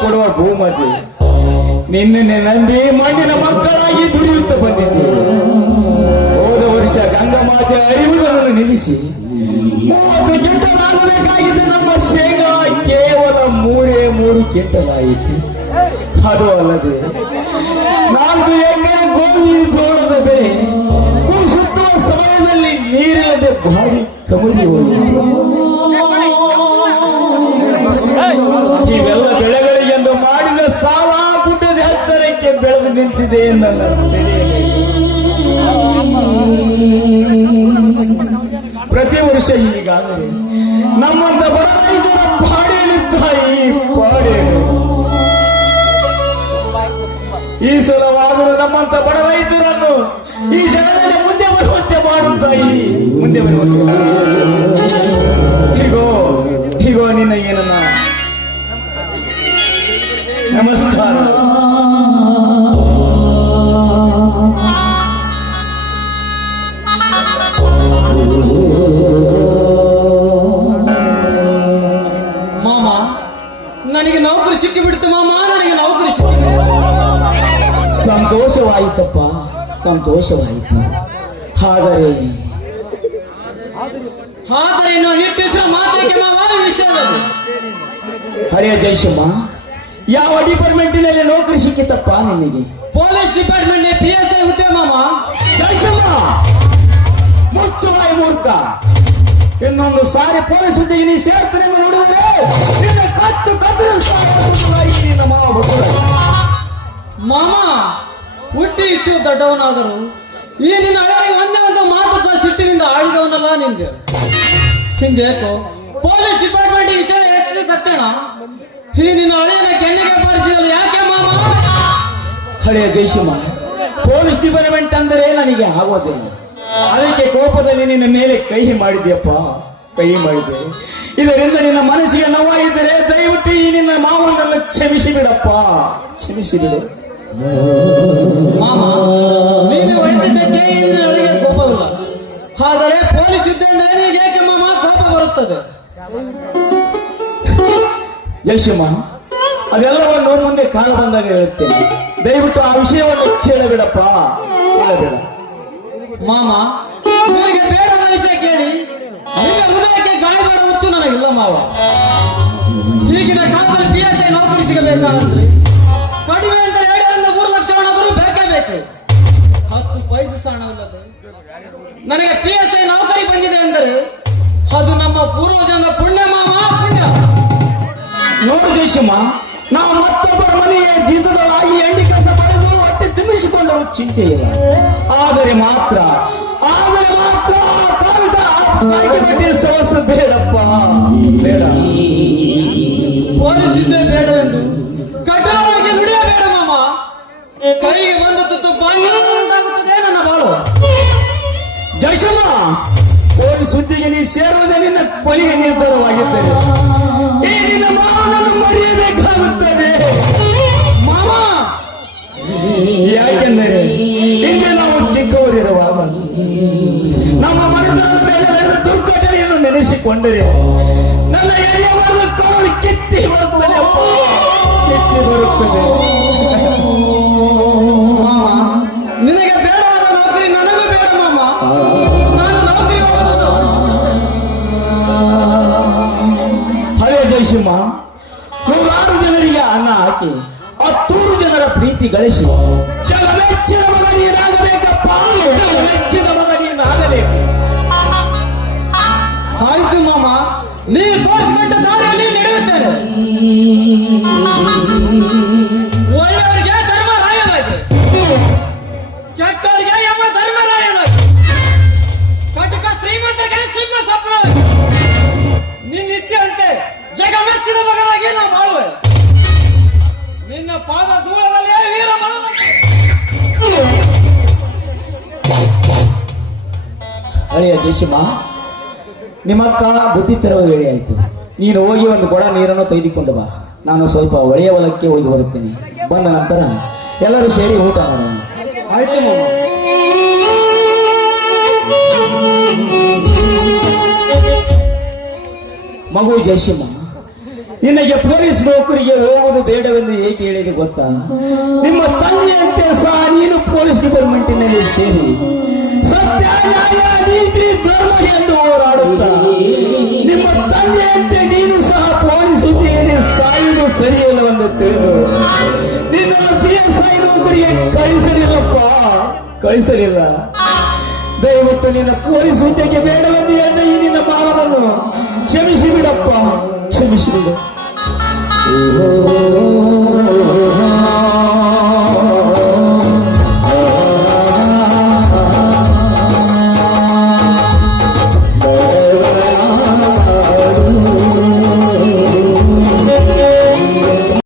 ಕೊಡುವ ಭೂಮತಿ. ನಿನ್ನೆ ನಂಬಿ ಮಣ್ಣಿನ ಮಕ್ಕಳಾಗಿ ದುಡಿಯುತ್ತ ಬಂದಿದ್ದೆ. ಹೋದ ವರ್ಷ ಗಂಗಮಾತೆ ಅರಿವುಗಳನ್ನು ನಿಲ್ಲಿಸಿ ಮೂವತ್ತು ನಮ್ಮ ಶೇಂಗಾ ಕೇವಲ ಮೂರೇ ಮೂರು ಗಿಂಟಲಾಯಿತು ಅದು ಅಲ್ಲದೆ ನಾಲ್ಕು ಎಕರೆ ಗೋಧಿ ಜೋಳದ ಬೆಳೆ ಸುತ್ತುವ ಸಮಯದಲ್ಲಿ ನೀರಿಲ್ಲದೆ ಭಾರಿ ಕಮಲಿ ಹೋಗಿ ಇವೆಲ್ಲ ನಿಂತಿದೆ ಎನ್ನಲ್ಲ ಪ್ರತಿ ವರ್ಷ ಈಗಾಗಲೇ ನಮ್ಮಂತ ಬಡ ರೈತರ ಈ ಸಲವಾದರೂ ನಮ್ಮಂತ ಬಡ ರೈತರನ್ನು ಈ ಜನರಲ್ಲಿ ಮುಂದೆ ಬರುವಂತೆ ಮಾಡುತ್ತಾಯಿ ತಾಯಿ. ಮುಂದೆ ಬರುವಂತೆ ಹೀಗೋ ಹೀಗೋ ನಿನ್ನ ಏನನ್ನ. ನಮಸ್ಕಾರ. ನೌಕರಿ ಸಿಕ್ಕಿ ಬಿಡ್ತು ಮಾಮ ನನಗೆ ನೌಕರಿ ಸಿಕ್ಕಿ ಸಂತೋಷವಾಯಿತಪ್ಪ ಸಂತೋಷವಾಯಿತು. ಹಾಗರೆ ಆದರೆ ನಿಟ್ಟಿಸುವ ಮಾತಿಗೆ ಮಾಮ ವಿಷಯದಲ್ಲಿ. ಹರೇ ಜೈಶಮ್ಮ ಯಾವ ಡಿಪಾರ್ಟ್ಮೆಂಟಿನಲ್ಲಿ ನೌಕರಿ ಸಿಕ್ಕಿತಪ್ಪ ನಿನಗೆ? Police department P S I ಹುದ್ದೆ ಮಾಮ ಜೈಶಮ್ಮ ಮುಚ್ಚುವಾಯಿ ಮೂರ್ಖ. ಇನ್ನೊಂದು ಸಾರಿ ಪೊಲೀಸ್ ಹುದ್ದೆಗೆ ನೀ ನೋಡಿದರೆ ನಿನ್ನ ಕತ್ತು ಕತ್ತರಿಸಿ ನಿನ್ನ ಮಾವ. ಮಾಮ, ಹುಟ್ಟಿ ಇಟ್ಟು ದೊಡ್ಡವನಾದರು. ಈ ನಿನ್ನ ಹಳೆಯ ಒಂದೇ ಒಂದು ಮಾತು ಸಿಟ್ಟಿನಿಂದ ಆಡಿದವನಲ್ಲ ನಿಂದೆ. ಹಿಂದೇಕೋ ಪೊಲೀಸ್ ಡಿಪಾರ್ಟ್ಮೆಂಟ್ ವಿಷಯ ಎತ್ತಿದ ತಕ್ಷಣ ಈ ನಿನ್ನ ಹಳೆಯನ ಕೆನ್ನೆಗೆ ಬಾರಿಸಿದಲ್ಲ ಯಾಕೆ ಮಾಮ? ಹಳೆಯ ಜೈಶಮ್ಮ ಪೊಲೀಸ್ ಡಿಪಾರ್ಟ್ಮೆಂಟ್ ಅಂದರೆ ನನಗೆ ಆಗೋದಿಲ್ಲ. ಅದಕ್ಕೆ ಕೋಪದಲ್ಲಿ ನಿನ್ನ ಮೇಲೆ ಕೈ ಮಾಡಿದ್ಯಪ್ಪ. ಕೈ ಮಾಡಿದೆ ಇದರಿಂದ ನಿನ್ನ ಮನಸ್ಸಿಗೆ ನೋವಾಗಿದ್ದರೆ ದಯವಿಟ್ಟು ಈ ನಿನ್ನ ಮಾವನ್ನೆಲ್ಲ ಕ್ಷಮಿಸಿ ಬಿಡಪ್ಪ. ಕ್ಷಮಿಸಿ ಬಿಡು. ಆದರೆ ಪೊಲೀಸ್ ಯುದ್ಧ ಅಂದರೆ ನಿನಗೆ ಏಕೆ ಮಾಮ ಕೋಪ ಬರುತ್ತದೆ? ಜೈಶಮ್ಮ ಅದೆಲ್ಲವನ್ನು ಮುಂದೆ ಕಾಲ ಬಂದಾಗ ಹೇಳುತ್ತೇನೆ. ದಯವಿಟ್ಟು ಆ ವಿಷಯವನ್ನು ಕೇಳಬೇಡಪ್ಪ. ಕೇಳಬೇಡ. ಮಾಮ ನಿಮಗೆ ಬೇಡ ವಿಷಯ ಕೇಳಿ. ಹೃದಯಕ್ಕೆ ಗಾಯ ಮಾಡೋ ಹುಚ್ಚು ನನಗಿಲ್ಲ, ಮಾವ. ಈಗಿನ ಕಾಲದಲ್ಲಿ ಪಿ ಎಸ್ ಐ ನೌಕರಿ ಸಿಗಬೇಕಾದ್ರೆ ಕಡಿಮೆ ಅಂತ ಎರಡರಿಂದ ಮೂರು ಲಕ್ಷ ಹಣದರೂ ಬೇಕೇ ಬೇಕು. ಹತ್ತು ಪೈಸೆ ಹಣವಿಲ್ಲದೆ ನನಗೆ ಪಿ ಎಸ್ ಐ ನೌಕರಿ ಬಂದಿದೆ ಅಂದರೆ, ಅದು ನಮ್ಮ ಪೂರ್ವಜನ ಪುಣ್ಯ ಮಾಮ ಪುಣ್ಯ ನೋಡು ದೇಶಮ್ಮ ನಾವು ಮತ್ತೊಬ್ಬರ ಮನೆಯ ಜೀತದಲ್ಲಿ ಆಗಿ ಎಂಡಿ ಕೆಲಸ ಪಡೆದು ಹೊಟ್ಟೆ ತುಂಬಿಸಿಕೊಂಡರೂ ಚಿಂತೆ ಇಲ್ಲ. ಆದರೆ ಮಾತ್ರ ಬಗ್ಗೆ ಬೇಡ ಬೇಡಪ್ಪ. ಬೇಡ. ಪೊಲೀಸಿದ್ದೇ ಬೇಡವೆಂದು. ಕಠಿಣವಾಗಿ ನುಡಿಯಬೇಡ ಮಾಮ. ಕೈಗೆ ಬಂದ ತುತ್ತು ಬಾಂಗ್ಲಾಗುತ್ತದೆ ನನ್ನ ಬಾಳು? ಜಯಶಮ್ಮ ಕೋರಿ ಸುದ್ದಿಗೆ ನೀ ಸೇರುವುದೇ ನಿನ್ನ ಕೊನೆಯ ನಿರ್ಧಾರವಾಗಿದ್ದೇನೆ. ಈ ನಿನ್ನ ಮಾವನನ್ನು ಮರೆಯಬೇಕಾಗುತ್ತದೆ. ನೆನೆಸಿಕೊಂಡರೆ ನನ್ನ ಎಳೆಯವಾದ ಕಾಲು ಕಿತ್ತಿ ಬರುತ್ತದೆ. ಕೆತ್ತಿ ಬರುತ್ತದೆ. ನಿನಗೆ ಬೇಡವಾದ ನೌಕರಿ, ನನಗೂ ಬೇಡ ಮಾಮ. ನಾನು ನೂರಾರು ಜನರಿಗೆ ಅನ್ನ ಹಾಕಿ, ಹತ್ತೂರು ಜನರ ಪ್ರೀತಿ ಗಳಿಸಿ, ಜಗಮೆಚ್ಚಿನ ಮಗ ನೀನಾಗಬೇಕಪ್ಪ ಜಗಮೆಚ್ಚಿನ ಆಯ್ತು ತೋರಿಸ್ಬಿಟ್ಟ ದಾರಿಯಲ್ಲಿ ನಡೆಯುತ್ತೇನೆ ಒಳ್ಳೆಯವರಿಗೆ ಧರ್ಮರಾಯನಾಗಿ ಕೆಟ್ಟವರಿಗೆ ಯಮ ಧರ್ಮರಾಯನಾಗಿ ಕಟಕ ಶ್ರೀಮಂತರಿಗೆ ಸಿಂಹ ಸ್ವಪ್ನ ನಿನ್ನ ಇಚ್ಛೆಯಂತೆ ಜಗ ಮೆಚ್ಚಿದ ಮಗನಾಗಿ ನಾವು ಬಾಳುವೆ. ನಿನ್ನ ಪಾದ ದೂರದಲ್ಲಿ ವೀರ ಹಳೆಯ ಜಯಸಿಂಹ ನಿಮ್ಮಕ್ಕ ಬುದ್ಧಿ ತರುವ ವೇಳೆ ಆಯ್ತು. ನೀನು ಹೋಗಿ ಒಂದು ಕೊಡ ನೀರನ್ನು ತೆಗೆದುಕೊಂಡು ಬಾ. ನಾನು ಸ್ವಲ್ಪ ಒಳೆಯ ಹೊಲಕ್ಕೆ ಹೋಗಿ ಬರುತ್ತೇನೆ. ಬಂದ ನಂತರ ಎಲ್ಲರೂ ಸೇರಿ ಊಟ ಮಾಡೋಣ. ಆಯ್ತು ಮಗು. ಜಯಸಿಂಹ, ನಿನಗೆ ಪೊಲೀಸ್ ನೌಕರಿಗೆ ಹೋಗುವುದು ಬೇಡವೆಂದು ಏಕೆ ಹೇಳಿದೆ ಗೊತ್ತಾ? ನಿಮ್ಮ ತಂದೆಯಂತೆ ಸಹ ನೀನು ಪೊಲೀಸ್ ಡಿಪಾರ್ಟ್ಮೆಂಟಿನಲ್ಲಿ ಸೇರಿ. ಸತ್ಯ ಹೋರಾಡುತ್ತಾ ನಿಮ್ಮ ತಂದೆಯಂತೆ ನೀನು ಸಹ ಪೋಣಿಸುತ್ತೇನೆ ಸಾಯುವುದು ಸರಿಯಲ್ಲವೆಂದು ತಿಳಿದು. ನಿನ್ನನ್ನು ಪಿ ಎಸ್ ಐ ನೌಕರಿಗೆ ಕಳಿಸಲಿಲ್ಲಪ್ಪ. ಕಳಿಸಲಿಲ್ಲ. ದಯವಿಟ್ಟು ನಿನ್ನ ಹುದ್ದೆಗೆ ಬೇಡವೆಂದು ಹೇಳಿದ ಈ ನಿನ್ನ ಮಾವನನ್ನು ಕ್ಷಮಿಸಿ ಬಿಡಪ್ಪ